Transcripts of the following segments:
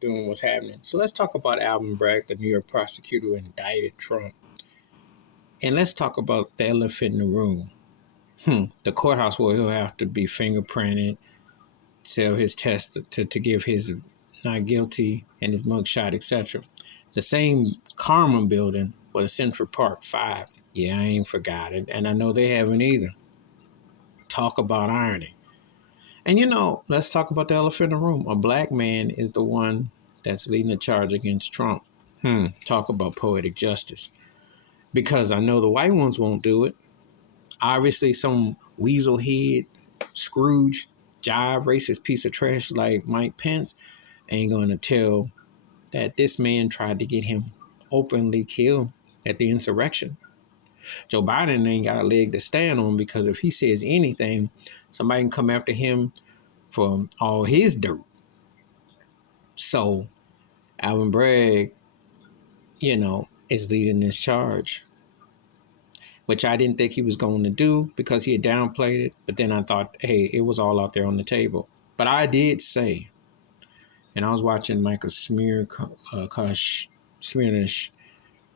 doing what's happening. So let's talk about Alvin Bragg, the New York prosecutor who indicted Trump. And let's talk about the elephant in the room. The courthouse where he'll have to be fingerprinted, sell his test to give his not guilty and his mugshot, etc. The same Karma building with a Central Park 5. Yeah, I ain't forgot it. And I know they haven't either. Talk about irony. And let's talk about the elephant in the room. A black man is the one that's leading the charge against Trump. Talk about poetic justice. Because I know the white ones won't do it. Obviously, some weasel head, Scrooge, jive, racist piece of trash like Mike Pence ain't going to tell that this man tried to get him openly killed at the insurrection. Joe Biden ain't got a leg to stand on because if he says anything, somebody can come after him for all his dirt. So Alvin Bragg, is leading this charge, which I didn't think he was going to do because he had downplayed it. But then I thought, hey, it was all out there on the table. But I did say, and I was watching Michael Smearnish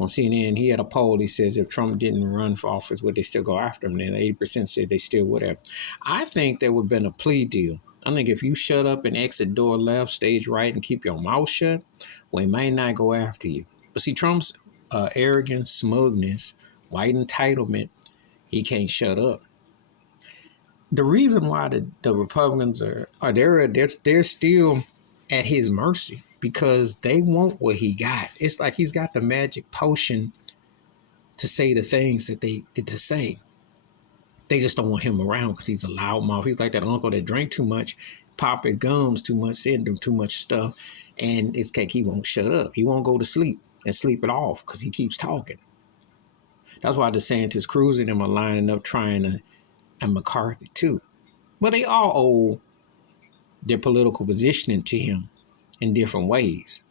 on CNN. He had a poll. He says if Trump didn't run for office, would they still go after him? Then 80% said they still would have. I think there would have been a plea deal. I think if you shut up and exit door left, stage right, and keep your mouth shut, we might not go after you. But see, Trump's arrogance, smugness, white entitlement, he can't shut up. The reason why the Republicans are they're still at his mercy because they want what he got. It's like he's got the magic potion to say the things that they did to say. They just don't want him around because he's a loudmouth. He's like that uncle that drank too much, pop his gums too much, said too much stuff, and it's like he won't shut up. He won't go to sleep and sleep it off because he keeps talking. That's why DeSantis, Cruz, and them are lining up trying to, and McCarthy too. But they all owe their political positioning to him in different ways.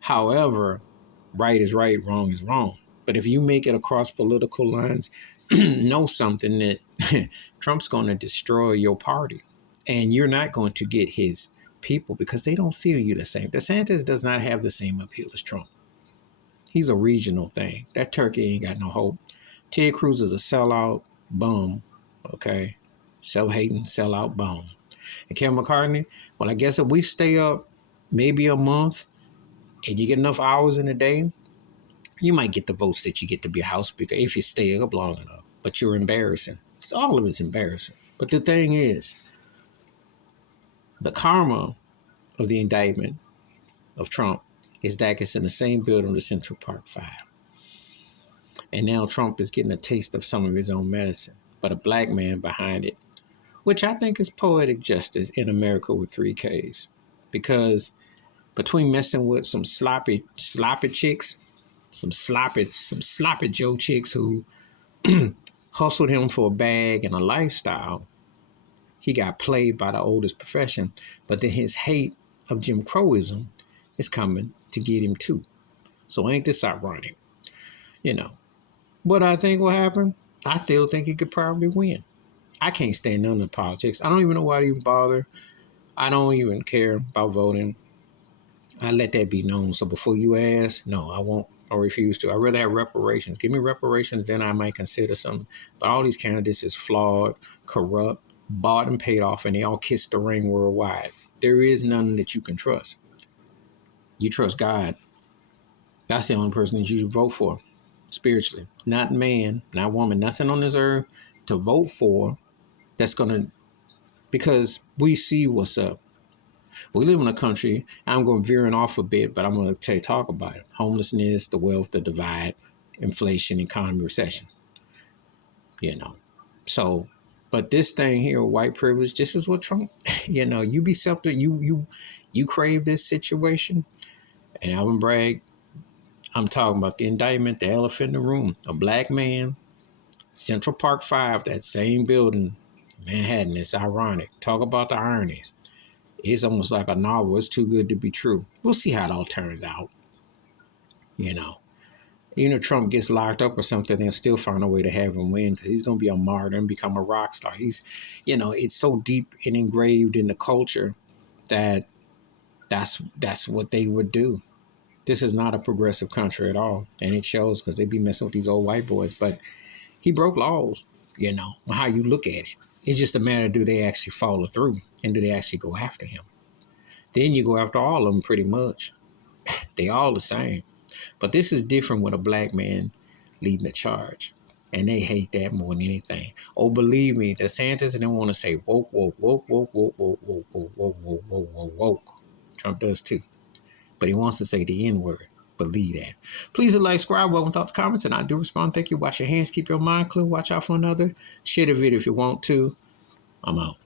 However, right is right, wrong is wrong. But if you make it across political lines, know something that Trump's going to destroy your party. And you're not going to get his people because they don't feel you the same. DeSantis does not have the same appeal as Trump. He's a regional thing. That turkey ain't got no hope. Ted Cruz is a sellout bum. Okay? Self-hating, sellout bum. And Kevin McCarthy, well, I guess if we stay up maybe a month and you get enough hours in a day, you might get the votes that you get to be a House Speaker if you stay up long enough. But you're embarrassing. All of it's embarrassing. But the thing is, the karma of the indictment of Trump is that it's in the same building with Central Park 5. And now Trump is getting a taste of some of his own medicine, but a black man behind it, which I think is poetic justice in America with 3 Ks. Because between messing with some sloppy chicks, some sloppy Joe chicks who hustled him for a bag and a lifestyle, he got played by the oldest profession. But then his hate of Jim Crowism is coming to get him too. So ain't this ironic? What I think will happen, I still think he could probably win. I can't stand none of the politics. I don't even know why to even bother. I don't even care about voting. I let that be known. So before you ask, no, I won't. I refuse to. I'd rather have reparations. Give me reparations, then I might consider something. But all these candidates is flawed, corrupt, bought and paid off, and they all kiss the ring worldwide. There is none that you can trust. You trust God. That's the only person that you should vote for, spiritually. Not man, not woman, nothing on this earth to vote for that's going to, because we see what's up. We live in a country, I'm going veering off a bit, but I'm going to talk about it. Homelessness, the wealth, the divide, inflation, economy, recession. So, but this thing here, white privilege, this is what Trump, you be something, you crave this situation. And Alvin Bragg, I'm talking about the indictment, the elephant in the room, a black man, Central Park 5, that same building, Manhattan. It's ironic. Talk about the ironies. It's almost like a novel. It's too good to be true. We'll see how it all turns out. Even if Trump gets locked up or something, they'll still find a way to have him win because he's going to be a martyr and become a rock star. He's, it's so deep and engraved in the culture that That's what they would do. This is not a progressive country at all, and it shows because they be messing with these old white boys. But he broke laws, how you look at it. It's just a matter of do they actually follow through and do they actually go after him. Then you go after all of them pretty much. They all the same. But this is different with a black man leading the charge. And they hate that more than anything. Oh, believe me, the DeSantis and they want to say woke, woke, woke, woke, woke, woke, woke, woke, woke, woke, woke, woke, woke. Trump does too. But he wants to say the N-word. Believe that. Please like, subscribe, welcome thoughts, comments, and I do respond. Thank you. Wash your hands, keep your mind clear, watch out for another. Share the video if you want to. I'm out.